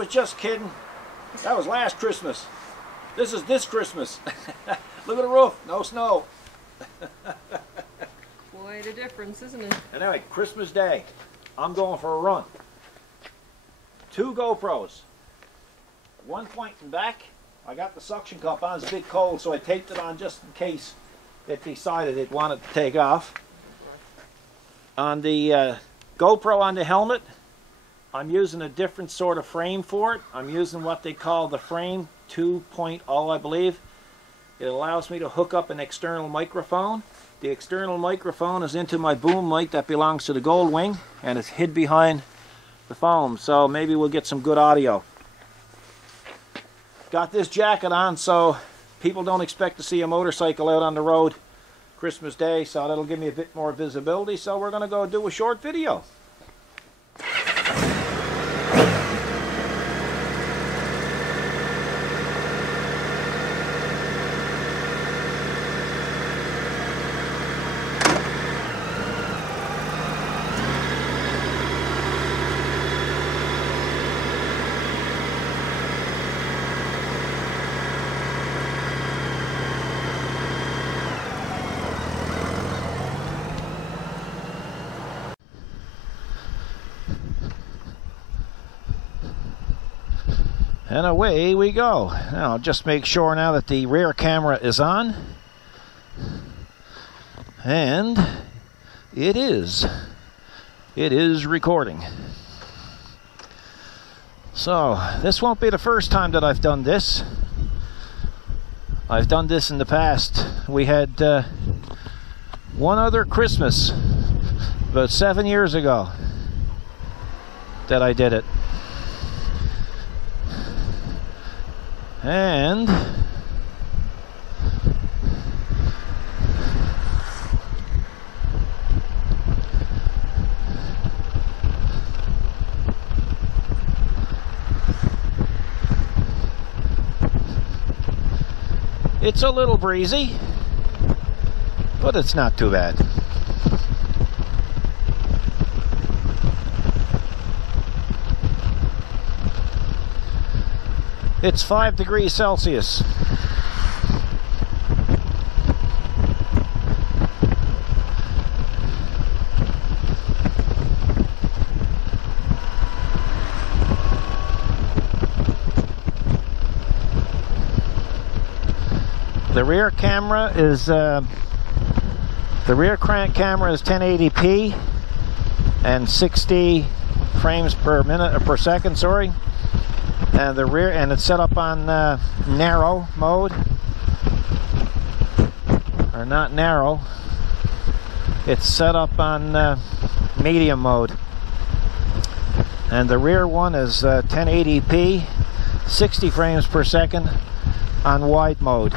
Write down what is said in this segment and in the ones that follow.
was just kidding. That was last Christmas. This is this Christmas. Look at the roof, no snow. Quite a difference, isn't it? Anyway, Christmas Day, I'm going for a run. 2 GoPros. One pointing back. I got the suction cup on, it's a bit cold, so I taped it on just in case it decided it wanted to take off. On the GoPro on the helmet, I'm using a different sort of frame for it. I'm using what they call the frame 2.0, I believe. It allows me to hook up an external microphone. The external microphone is into my boom mic that belongs to the GoldWing, and it's hid behind the foam, so maybe we'll get some good audio. Got this jacket on so people don't expect to see a motorcycle out on the road Christmas Day, so that'll give me a bit more visibility, so we're going to go do a short video. And away we go. Now just make sure now that the rear camera is on. And it is recording. So this won't be the first time that I've done this. I've done this in the past. We had one other Christmas about 7 years ago that I did it. And it's a little breezy, but it's not too bad. It's 5 degrees Celsius. The rear camera is the rear crank camera is 1080p and 60 frames per minute or per second, sorry. And the rear, and it's set up on narrow mode, or not narrow, it's set up on medium mode. And the rear one is 1080p 60 frames per second on wide mode.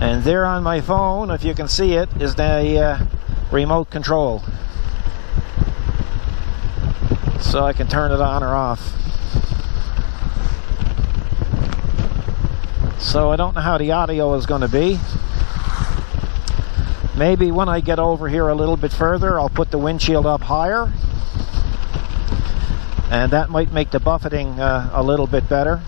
And there on my phone, if you can see it, is the remote control. So I can turn it on or off. So I don't know how the audio is going to be. Maybe when I get over here a little bit further, I'll put the windshield up higher. And that might make the buffeting a little bit better.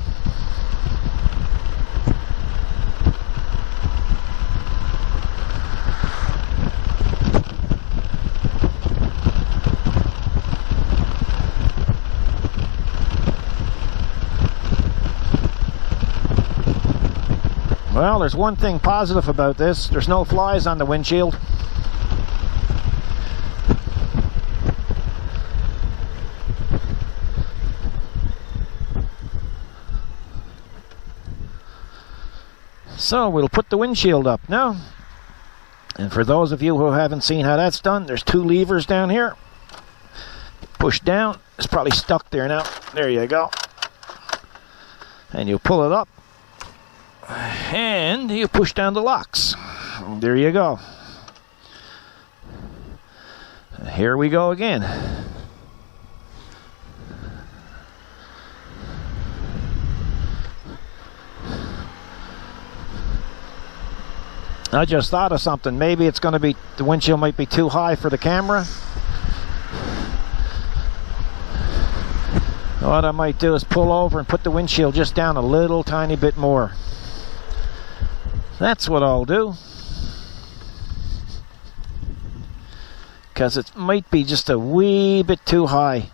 Well, there's one thing positive about this. There's no flies on the windshield. So we'll put the windshield up now. And for those of you who haven't seen how that's done, there's 2 levers down here. Push down. It's probably stuck there now. There you go. And you pull it up. And you push down the locks. There you go. Here we go again. I just thought of something. Maybe it's going to be, the windshield might be too high for the camera. What I might do is pull over and put the windshield just down a little tiny bit more. That's what I'll do. Because it might be just a wee bit too high.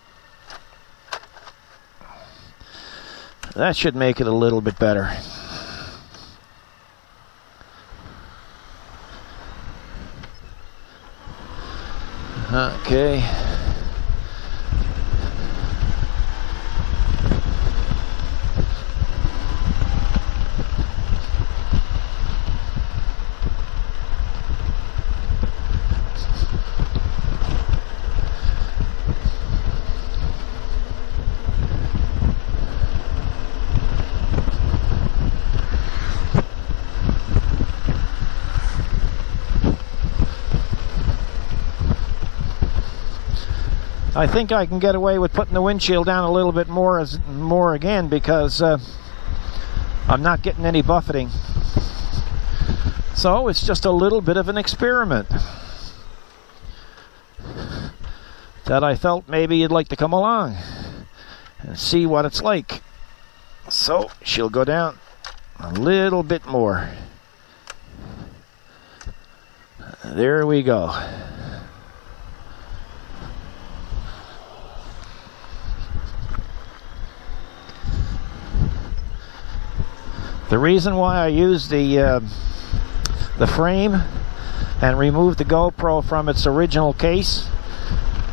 That should make it a little bit better. Okay. I think I can get away with putting the windshield down a little bit more again because I'm not getting any buffeting. So it's just a little bit of an experiment that I felt maybe you'd like to come along and see what it's like. So she'll go down a little bit more. There we go. The reason why I use the frame and remove the GoPro from its original case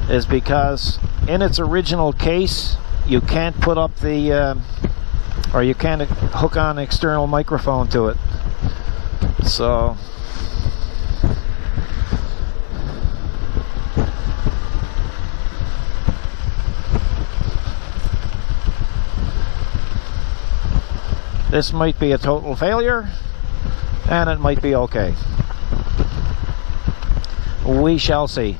is because in its original case you can't put up the or you can't hook on an external microphone to it. So this might be a total failure, and it might be okay. We shall see.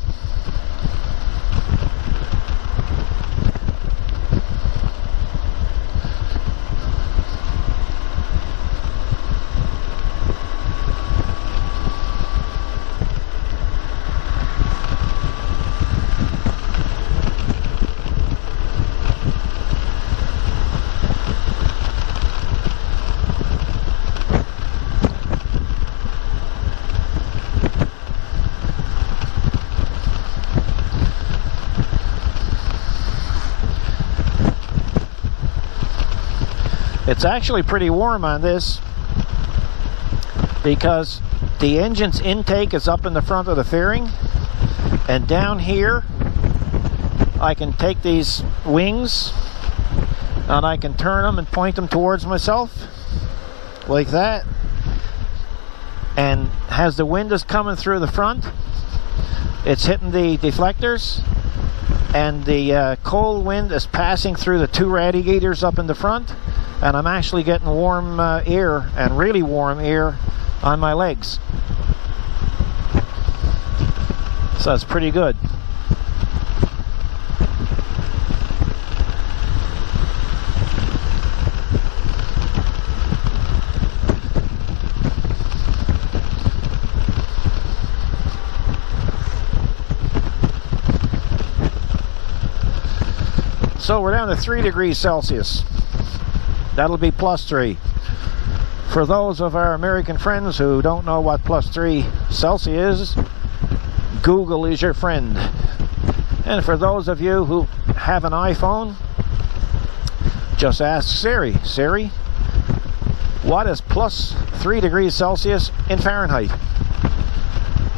It's actually pretty warm on this because the engine's intake is up in the front of the fairing, and down here I can take these wings and I can turn them and point them towards myself like that, and as the wind is coming through the front, it's hitting the deflectors, and the cold wind is passing through the two radiators up in the front, and I'm actually getting warm air, and really warm air, on my legs. So it's pretty good. So we're down to 3 degrees Celsius. That'll be +3. For those of our American friends who don't know what +3 Celsius is, Google is your friend. And for those of you who have an iPhone, just ask Siri. Siri, what is +3 degrees Celsius in Fahrenheit?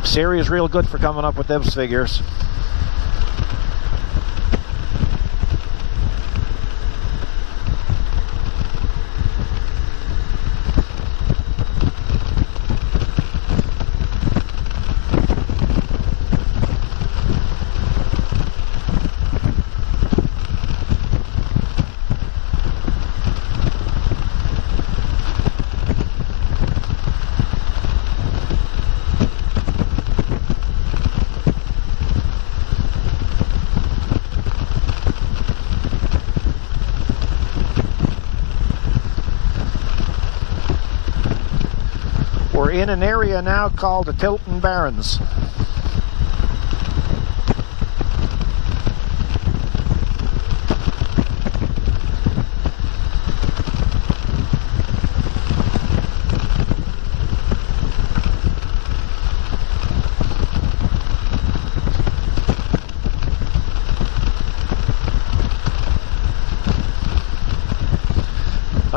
Siri is real good for coming up with those figures. We're in an area now called the Tilton Barrens.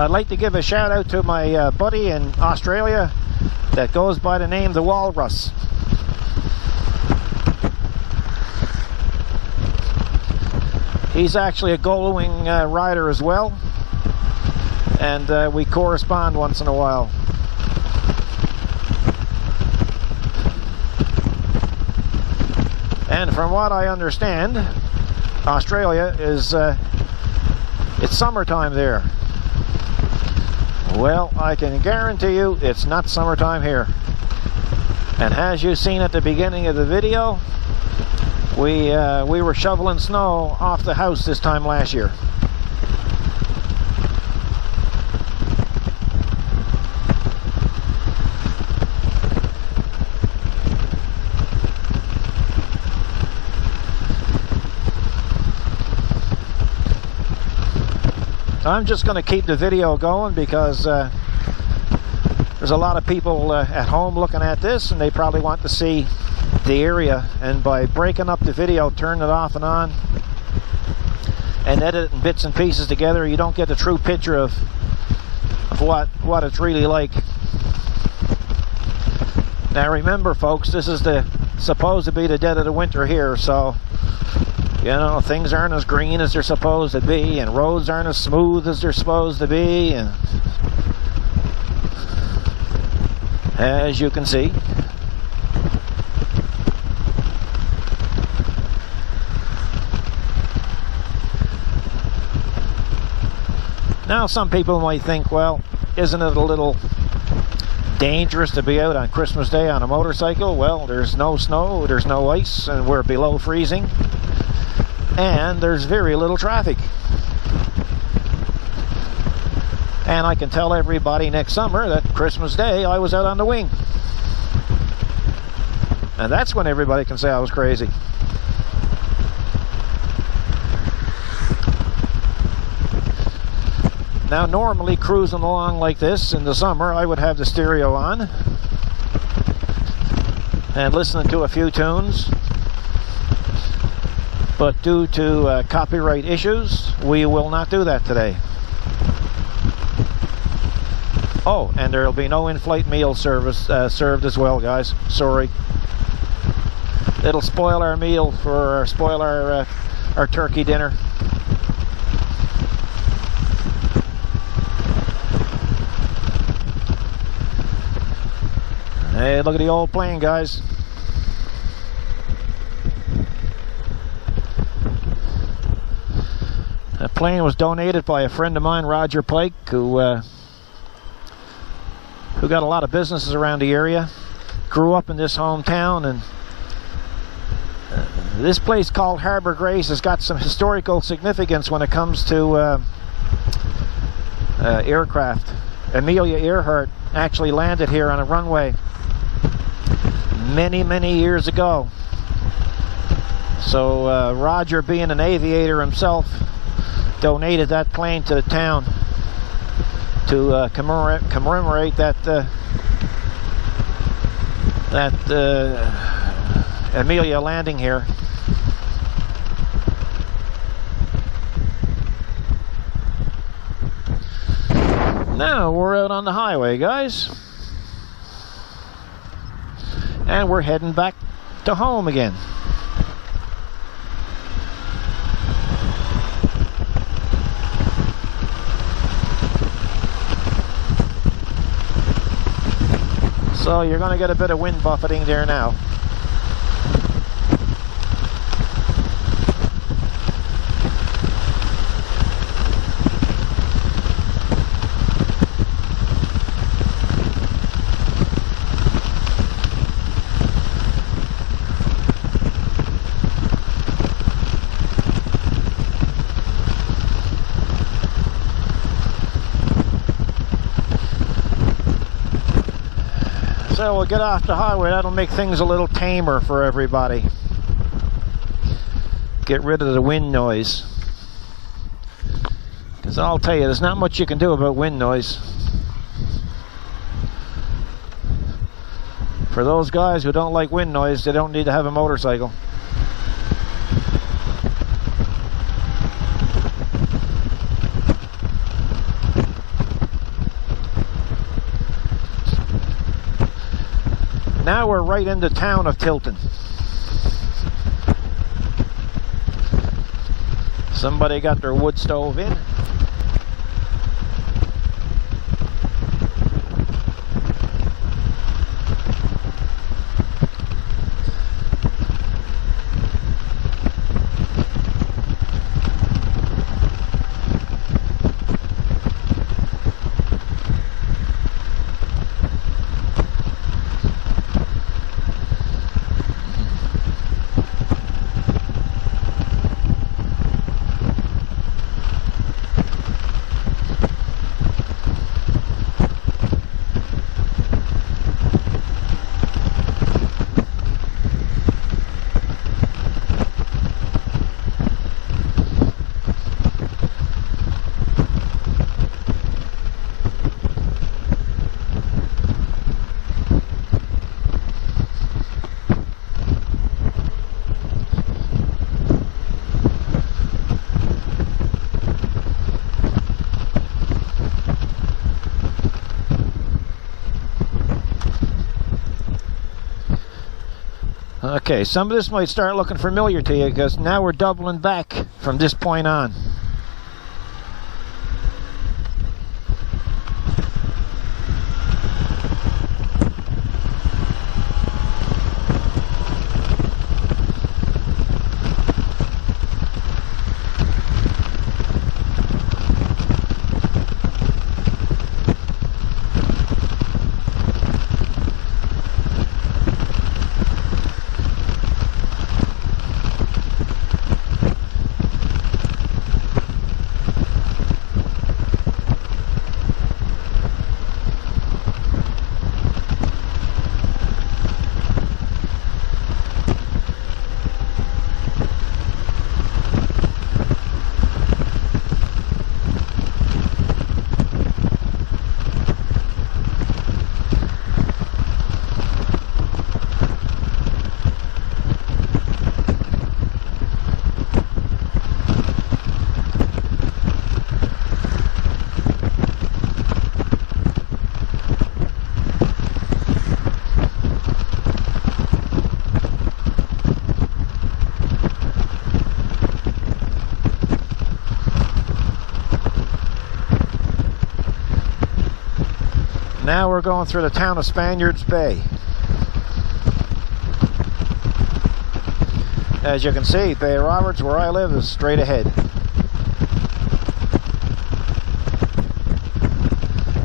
I'd like to give a shout out to my buddy in Australia that goes by the name the Walrus. He's actually a GoldWing rider as well, and we correspond once in a while. And from what I understand, Australia is it's summertime there. Well, I can guarantee you it's not summertime here. And as you've seen at the beginning of the video, we were shoveling snow off the house this time last year. I'm just going to keep the video going because there's a lot of people at home looking at this, and they probably want to see the area. And by breaking up the video, turning it off and on, and editing bits and pieces together, you don't get the true picture of what it's really like. Now remember, folks, this is supposed to be the dead of the winter here, so you know, things aren't as green as they're supposed to be, and roads aren't as smooth as they're supposed to be, and as you can see. Now some people might think, well, isn't it a little dangerous to be out on Christmas Day on a motorcycle? Well, there's no snow, there's no ice, and we're below freezing. And there's very little traffic. And I can tell everybody next summer that Christmas Day I was out on the wing. And that's when everybody can say I was crazy. Now normally cruising along like this in the summer, I would have the stereo on and listening to a few tunes. But due to copyright issues, we will not do that today. Oh, and there will be no in-flight meal service served as well, guys. Sorry. It'll spoil our meal spoil our turkey dinner. Hey, look at the old plane, guys. The plane was donated by a friend of mine, Roger Pike, who got a lot of businesses around the area. Grew up in this hometown, and this place called Harbor Grace has got some historical significance when it comes to aircraft. Amelia Earhart actually landed here on a runway many years ago. So Roger, being an aviator himself, donated that plane to the town to commemorate that Amelia landing here. Now we're out on the highway, guys, and we're heading back to home again. So you're going to get a bit of wind buffeting there now. So we'll get off the highway. That'll make things a little tamer for everybody. Get rid of the wind noise. Because I'll tell you, there's not much you can do about wind noise. For those guys who don't like wind noise, they don't need to have a motorcycle. Now we're right in the town of Tilton. Somebody got their wood stove in. Okay, some of this might start looking familiar to you because now we're doubling back from this point on. Now we're going through the town of Spaniards Bay. As you can see, Bay Roberts, where I live, is straight ahead.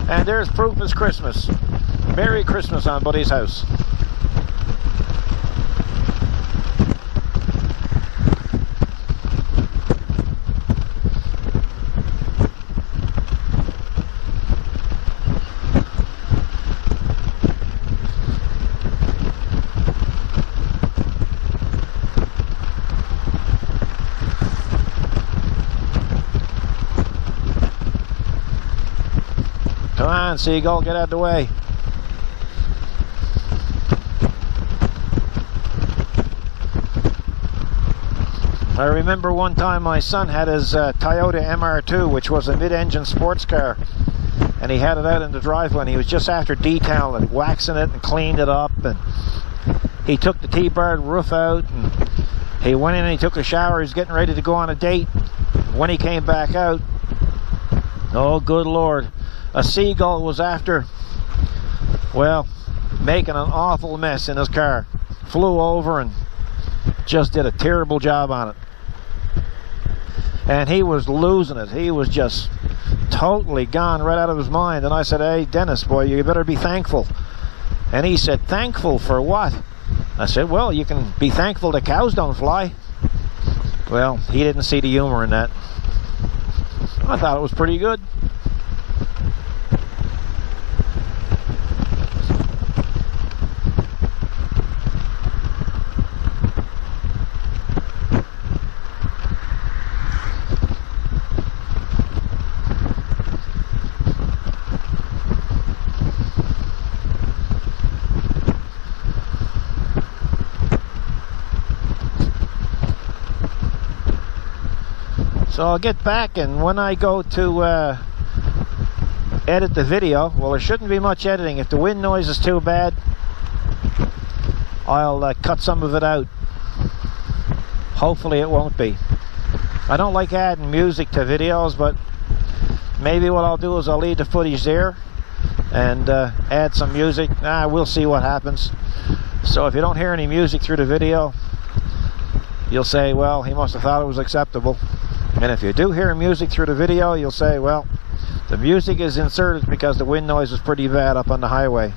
And there's proof it's Christmas. Merry Christmas on Buddy's house. Come on, Seagull, get out of the way. I remember one time my son had his Toyota MR2, which was a mid-engine sports car, and he had it out in the driveway, and he was just after detailing it, waxing it and cleaned it up, and he took the T-bar roof out, and he went in and he took a shower. He was getting ready to go on a date. When he came back out, oh good Lord, a seagull was after, well, making an awful mess in his car. Flew over and just did a terrible job on it. And he was losing it. He was just totally gone right out of his mind. And I said, hey, Dennis, boy, you better be thankful. And he said, thankful for what? I said, well, you can be thankful the cows don't fly. Well, he didn't see the humor in that. I thought it was pretty good. So I'll get back, and when I go to edit the video, well, there shouldn't be much editing. If the wind noise is too bad, I'll cut some of it out. Hopefully it won't be. I don't like adding music to videos, but maybe what I'll do is I'll leave the footage there and add some music. We'll see what happens. So if you don't hear any music through the video, you'll say, well, he must have thought it was acceptable. And if you do hear music through the video, you'll say, well, the music is inserted because the wind noise is pretty bad up on the highway.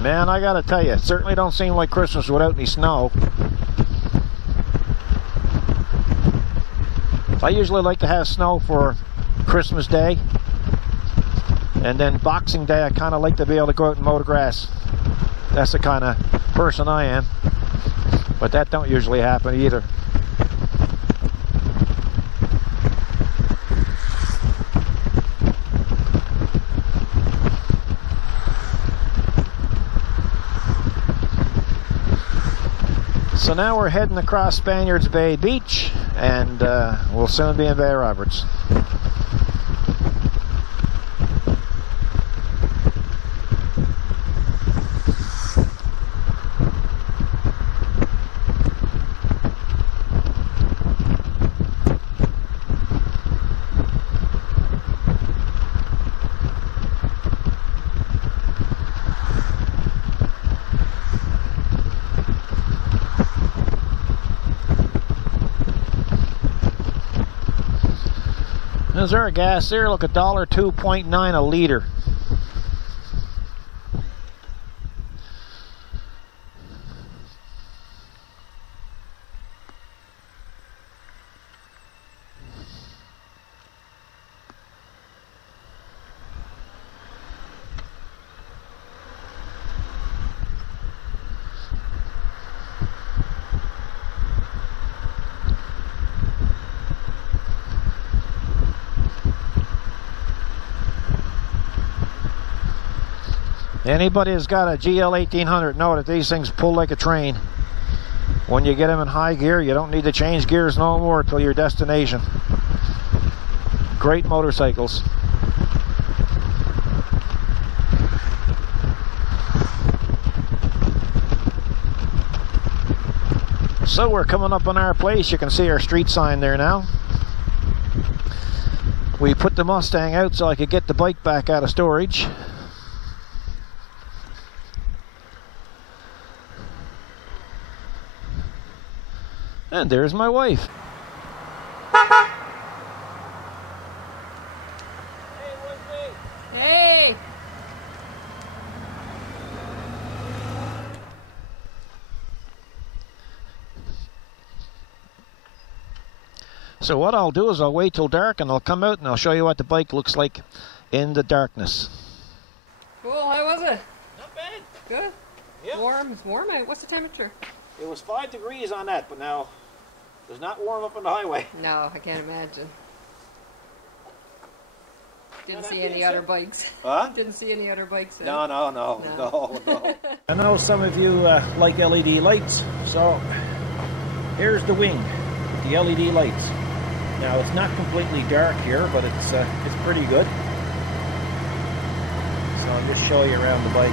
Man, I gotta tell you, it certainly don't seem like Christmas without any snow. I usually like to have snow for Christmas Day, and then Boxing Day I kind of like to be able to go out and mow the grass. That's the kind of person I am, but that don't usually happen either. So now we're heading across Spaniards Bay Beach, and we'll soon be in Bay Roberts. Is there a gas there? Look, $2.9 a liter. Anybody who's got a GL 1800 know that these things pull like a train. When you get them in high gear, you don't need to change gears no more till your destination. Great motorcycles. So we're coming up on our place. You can see our street sign there now. We put the Mustang out so I could get the bike back out of storage. And there's my wife. Hey, Woodley. Hey. So what I'll do is I'll wait till dark and I'll come out and I'll show you what the bike looks like in the darkness. Cool, how was it? Not bad. Good. Yeah. Warm. It's warm out. What's the temperature? It was 5 degrees on that, but now it's not warm up on the highway. No, I can't imagine. Didn't Well, see that any being other said- bikes. Huh? Didn't see any other bikes. No. No. I know some of you like LED lights, so here's the wing, the LED lights. Now it's not completely dark here, but it's pretty good. So I'll just show you around the bike.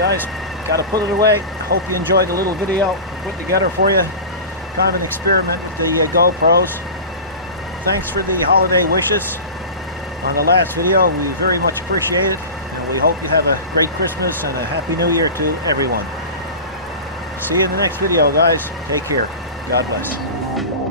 guys, got to put it away. Hope you enjoyed the little video I put together for you. Kind of an experiment with the GoPros. Thanks for the holiday wishes on the last video. We very much appreciate it. And we hope you have a great Christmas and a Happy New Year to everyone. See you in the next video, guys. Take care. God bless.